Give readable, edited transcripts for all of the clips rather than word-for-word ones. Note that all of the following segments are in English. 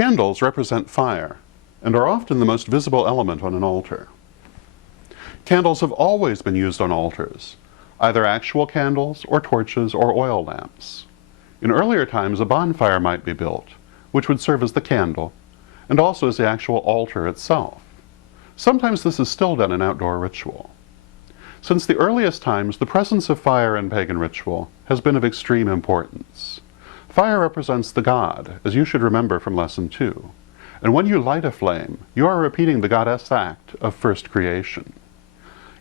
Candles represent fire and are often the most visible element on an altar. Candles have always been used on altars, either actual candles or torches or oil lamps. In earlier times, a bonfire might be built, which would serve as the candle, and also as the actual altar itself. Sometimes this is still done in outdoor ritual. Since the earliest times, the presence of fire in pagan ritual has been of extreme importance. Fire represents the god, as you should remember from Lesson 2. And when you light a flame, you are repeating the goddess act of first creation.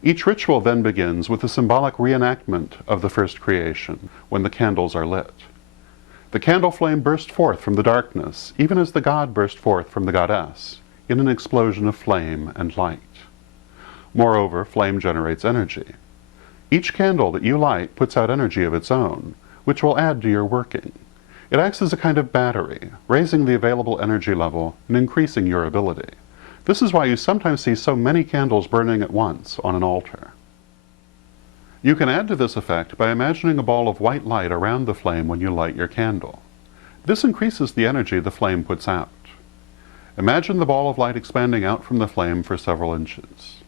Each ritual then begins with a symbolic reenactment of the first creation, when the candles are lit. The candle flame burst forth from the darkness, even as the god burst forth from the goddess, in an explosion of flame and light. Moreover, flame generates energy. Each candle that you light puts out energy of its own, which will add to your working. It acts as a kind of battery, raising the available energy level and increasing your ability. This is why you sometimes see so many candles burning at once on an altar. You can add to this effect by imagining a ball of white light around the flame when you light your candle. This increases the energy the flame puts out. Imagine the ball of light expanding out from the flame for several inches.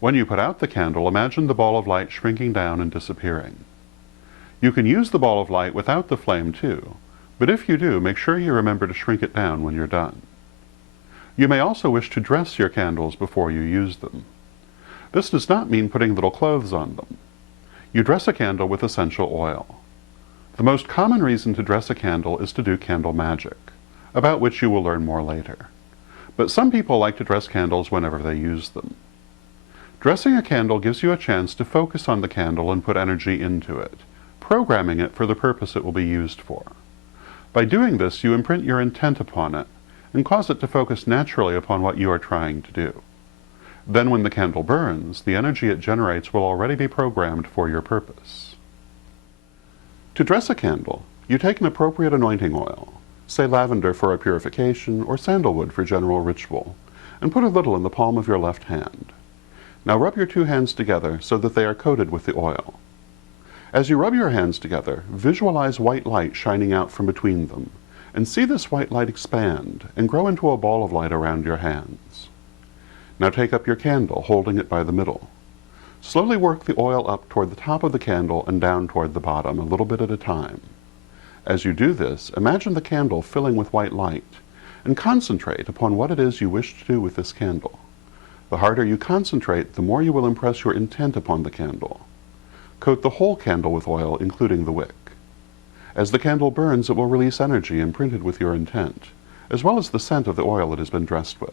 When you put out the candle, imagine the ball of light shrinking down and disappearing. You can use the ball of light without the flame too, but if you do, make sure you remember to shrink it down when you're done. You may also wish to dress your candles before you use them. This does not mean putting little clothes on them. You dress a candle with essential oil. The most common reason to dress a candle is to do candle magic, about which you will learn more later. But some people like to dress candles whenever they use them. Dressing a candle gives you a chance to focus on the candle and put energy into it, programming it for the purpose it will be used for. By doing this, you imprint your intent upon it and cause it to focus naturally upon what you are trying to do. Then when the candle burns, the energy it generates will already be programmed for your purpose. To dress a candle, you take an appropriate anointing oil, say lavender for a purification or sandalwood for general ritual, and put a little in the palm of your left hand. Now rub your two hands together so that they are coated with the oil. As you rub your hands together, visualize white light shining out from between them, and see this white light expand and grow into a ball of light around your hands. Now take up your candle, holding it by the middle. Slowly work the oil up toward the top of the candle and down toward the bottom, a little bit at a time. As you do this, imagine the candle filling with white light, and concentrate upon what it is you wish to do with this candle. The harder you concentrate, the more you will impress your intent upon the candle. Coat the whole candle with oil, including the wick. As the candle burns, it will release energy imprinted with your intent, as well as the scent of the oil it has been dressed with.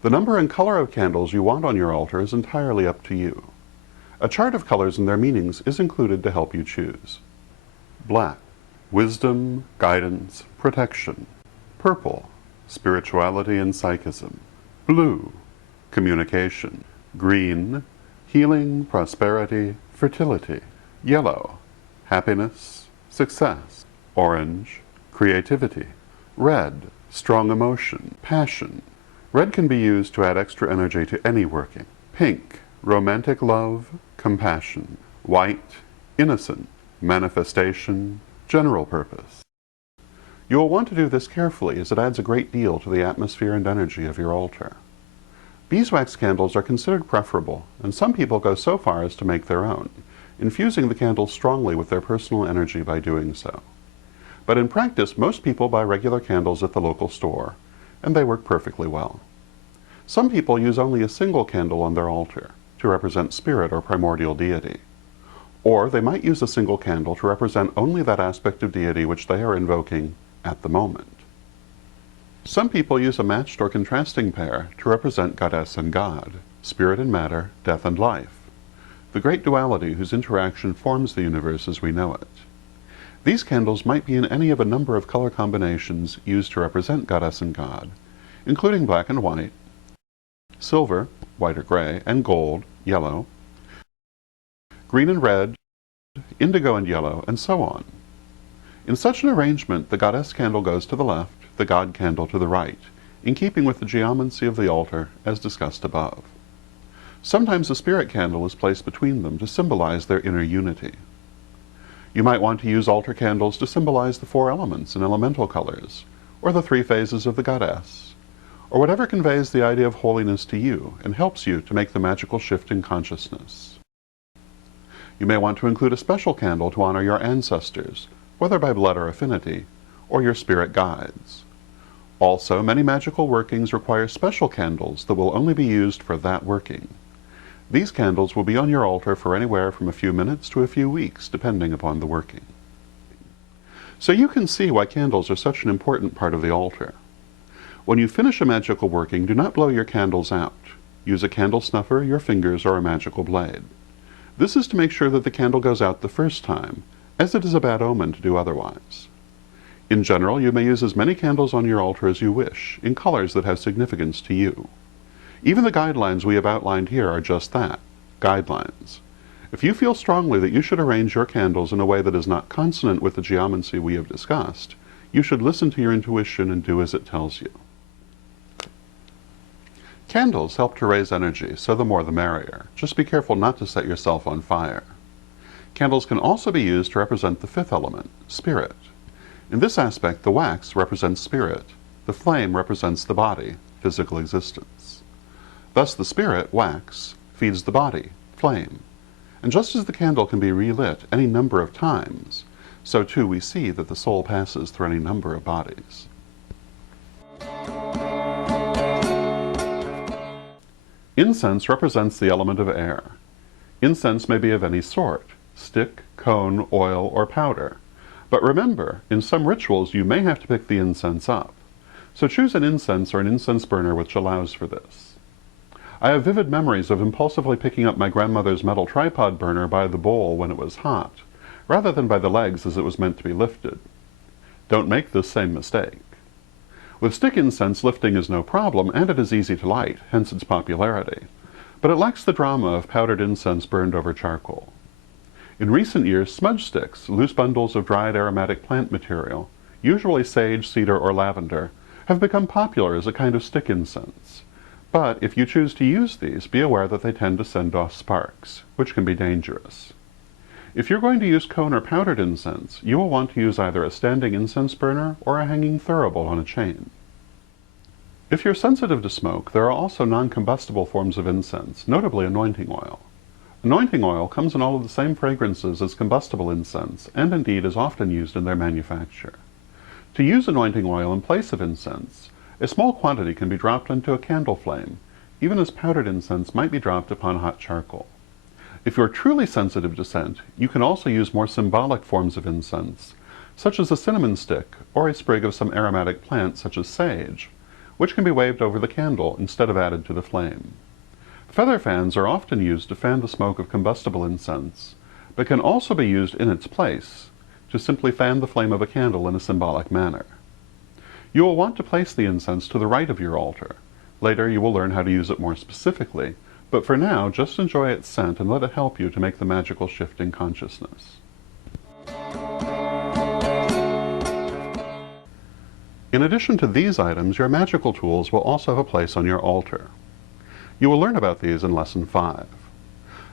The number and color of candles you want on your altar is entirely up to you. A chart of colors and their meanings is included to help you choose. Black, wisdom, guidance, protection. Purple, spirituality and psychism. Blue, communication. Green, healing, prosperity, fertility. Yellow, happiness, success. Orange, creativity. Red, strong emotion, passion. Red can be used to add extra energy to any working. Pink, romantic love, compassion. White, innocent, manifestation, general purpose. You will want to do this carefully, as it adds a great deal to the atmosphere and energy of your altar. Beeswax candles are considered preferable, and some people go so far as to make their own, infusing the candles strongly with their personal energy by doing so. But in practice, most people buy regular candles at the local store, and they work perfectly well. Some people use only a single candle on their altar to represent spirit or primordial deity. Or they might use a single candle to represent only that aspect of deity which they are invoking at the moment. Some people use a matched or contrasting pair to represent goddess and god, spirit and matter, death and life, the great duality whose interaction forms the universe as we know it. These candles might be in any of a number of color combinations used to represent goddess and god, including black and white, silver, white or gray, and gold, yellow, green and red, indigo and yellow, and so on. In such an arrangement, the goddess candle goes to the left, the god candle to the right, in keeping with the geometry of the altar as discussed above. Sometimes a spirit candle is placed between them to symbolize their inner unity. You might want to use altar candles to symbolize the 4 elements and elemental colors, or the 3 phases of the goddess, or whatever conveys the idea of holiness to you and helps you to make the magical shift in consciousness. You may want to include a special candle to honor your ancestors, whether by blood or affinity, or your spirit guides. Also, many magical workings require special candles that will only be used for that working. These candles will be on your altar for anywhere from a few minutes to a few weeks, depending upon the working. So you can see why candles are such an important part of the altar. When you finish a magical working, do not blow your candles out. Use a candle snuffer, your fingers, or a magical blade. This is to make sure that the candle goes out the first time, as it is a bad omen to do otherwise. In general, you may use as many candles on your altar as you wish, in colors that have significance to you. Even the guidelines we have outlined here are just that, guidelines. If you feel strongly that you should arrange your candles in a way that is not consonant with the geomancy we have discussed, you should listen to your intuition and do as it tells you. Candles help to raise energy, so the more the merrier. Just be careful not to set yourself on fire. Candles can also be used to represent the 5th element, spirit. In this aspect, the wax represents spirit. The flame represents the body, physical existence. Thus the spirit, wax, feeds the body, flame. And just as the candle can be relit any number of times, so too we see that the soul passes through any number of bodies. Incense represents the element of air. Incense may be of any sort, stick, cone, oil, or powder. But remember, in some rituals you may have to pick the incense up. So choose an incense or an incense burner which allows for this. I have vivid memories of impulsively picking up my grandmother's metal tripod burner by the bowl when it was hot, rather than by the legs as it was meant to be lifted. Don't make this same mistake. With stick incense, lifting is no problem, and it is easy to light, hence its popularity. But it lacks the drama of powdered incense burned over charcoal. In recent years, smudge sticks, loose bundles of dried aromatic plant material, usually sage, cedar, or lavender, have become popular as a kind of stick incense. But if you choose to use these, be aware that they tend to send off sparks, which can be dangerous. If you're going to use cone or powdered incense, you will want to use either a standing incense burner or a hanging thurible on a chain. If you're sensitive to smoke, there are also non-combustible forms of incense, notably anointing oil. Anointing oil comes in all of the same fragrances as combustible incense, and indeed is often used in their manufacture. To use anointing oil in place of incense, a small quantity can be dropped into a candle flame, even as powdered incense might be dropped upon hot charcoal. If you're truly sensitive to scent, you can also use more symbolic forms of incense, such as a cinnamon stick or a sprig of some aromatic plant such as sage, which can be waved over the candle instead of added to the flame. Feather fans are often used to fan the smoke of combustible incense, but can also be used in its place to simply fan the flame of a candle in a symbolic manner. You will want to place the incense to the right of your altar. Later you will learn how to use it more specifically, but for now just enjoy its scent and let it help you to make the magical shift in consciousness. In addition to these items, your magical tools will also have a place on your altar. You will learn about these in Lesson 5.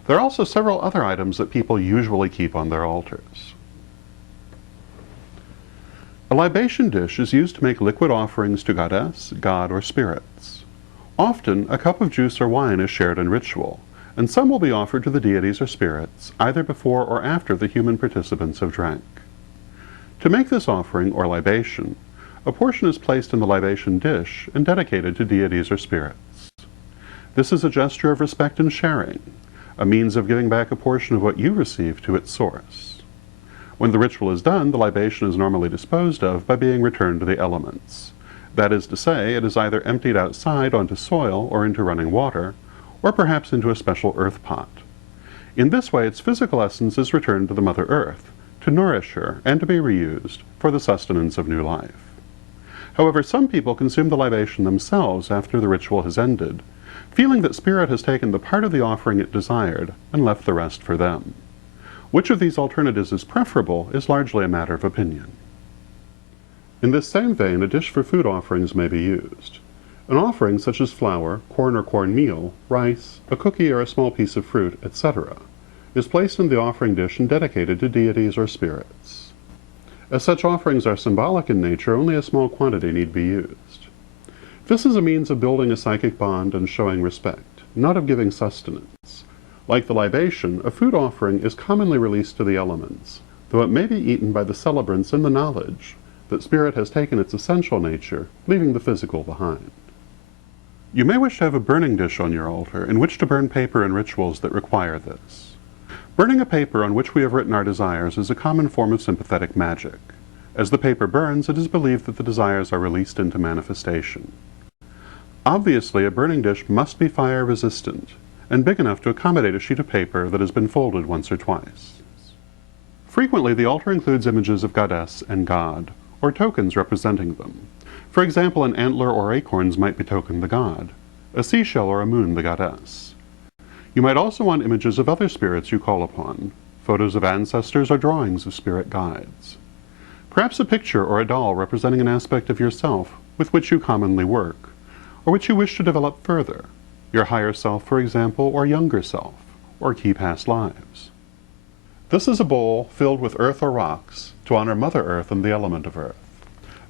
There are also several other items that people usually keep on their altars. A libation dish is used to make liquid offerings to goddess, god, or spirits. Often, a cup of juice or wine is shared in ritual, and some will be offered to the deities or spirits, either before or after the human participants have drank. To make this offering, or libation, a portion is placed in the libation dish and dedicated to deities or spirits. This is a gesture of respect and sharing, a means of giving back a portion of what you receive to its source. When the ritual is done, the libation is normally disposed of by being returned to the elements. That is to say, it is either emptied outside onto soil or into running water, or perhaps into a special earth pot. In this way, its physical essence is returned to the Mother Earth, to nourish her and to be reused for the sustenance of new life. However, some people consume the libation themselves after the ritual has ended, feeling that Spirit has taken the part of the offering it desired and left the rest for them. Which of these alternatives is preferable is largely a matter of opinion. In this same vein, a dish for food offerings may be used. An offering such as flour, corn or cornmeal, rice, a cookie or a small piece of fruit, etc., is placed in the offering dish and dedicated to deities or spirits. As such offerings are symbolic in nature, only a small quantity need be used. This is a means of building a psychic bond and showing respect, not of giving sustenance. Like the libation, a food offering is commonly released to the elements, though it may be eaten by the celebrants in the knowledge that spirit has taken its essential nature, leaving the physical behind. You may wish to have a burning dish on your altar in which to burn paper and rituals that require this. Burning a paper on which we have written our desires is a common form of sympathetic magic. As the paper burns, it is believed that the desires are released into manifestation. Obviously, a burning dish must be fire resistant and big enough to accommodate a sheet of paper that has been folded once or twice. Frequently, the altar includes images of goddess and god, or tokens representing them. For example, an antler or acorns might betoken the god, a seashell or a moon the goddess. You might also want images of other spirits you call upon, photos of ancestors or drawings of spirit guides. Perhaps a picture or a doll representing an aspect of yourself with which you commonly work, or which you wish to develop further, your higher self, for example, or younger self, or key past lives. This is a bowl filled with earth or rocks to honor Mother Earth and the element of earth.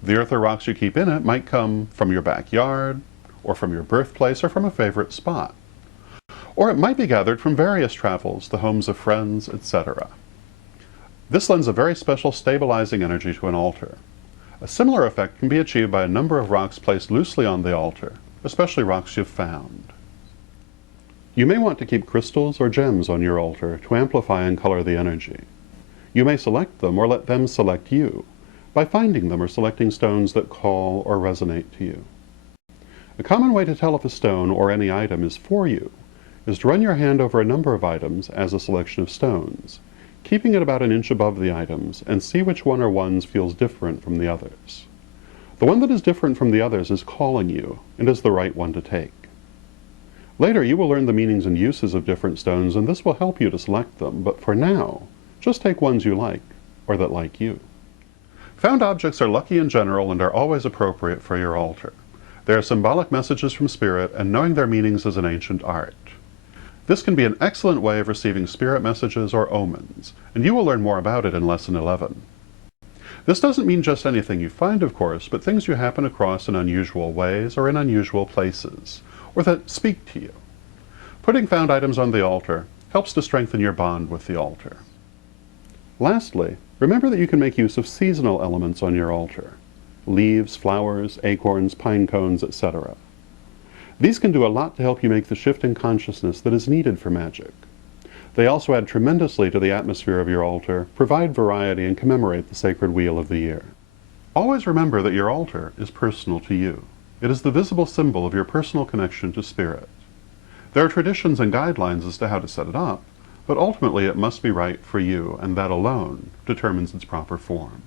The earth or rocks you keep in it might come from your backyard, or from your birthplace, or from a favorite spot. Or it might be gathered from various travels, the homes of friends, etc. This lends a very special stabilizing energy to an altar. A similar effect can be achieved by a number of rocks placed loosely on the altar, especially rocks you've found. You may want to keep crystals or gems on your altar to amplify and color the energy. You may select them or let them select you by finding them or selecting stones that call or resonate to you. A common way to tell if a stone or any item is for you is to run your hand over a number of items as a selection of stones, keeping it about an inch above the items, and see which one or ones feels different from the others. The one that is different from the others is calling you and is the right one to take. Later you will learn the meanings and uses of different stones, and this will help you to select them, but for now, just take ones you like, or that like you. Found objects are lucky in general and are always appropriate for your altar. They are symbolic messages from spirit, and knowing their meanings is an ancient art. This can be an excellent way of receiving spirit messages or omens, and you will learn more about it in Lesson 11. This doesn't mean just anything you find, of course, but things you happen across in unusual ways or in unusual places, or that speak to you. Putting found items on the altar helps to strengthen your bond with the altar. Lastly, remember that you can make use of seasonal elements on your altar: leaves, flowers, acorns, pine cones, etc. These can do a lot to help you make the shift in consciousness that is needed for magic. They also add tremendously to the atmosphere of your altar, provide variety, and commemorate the sacred wheel of the year. Always remember that your altar is personal to you. It is the visible symbol of your personal connection to spirit. There are traditions and guidelines as to how to set it up, but ultimately it must be right for you, and that alone determines its proper form.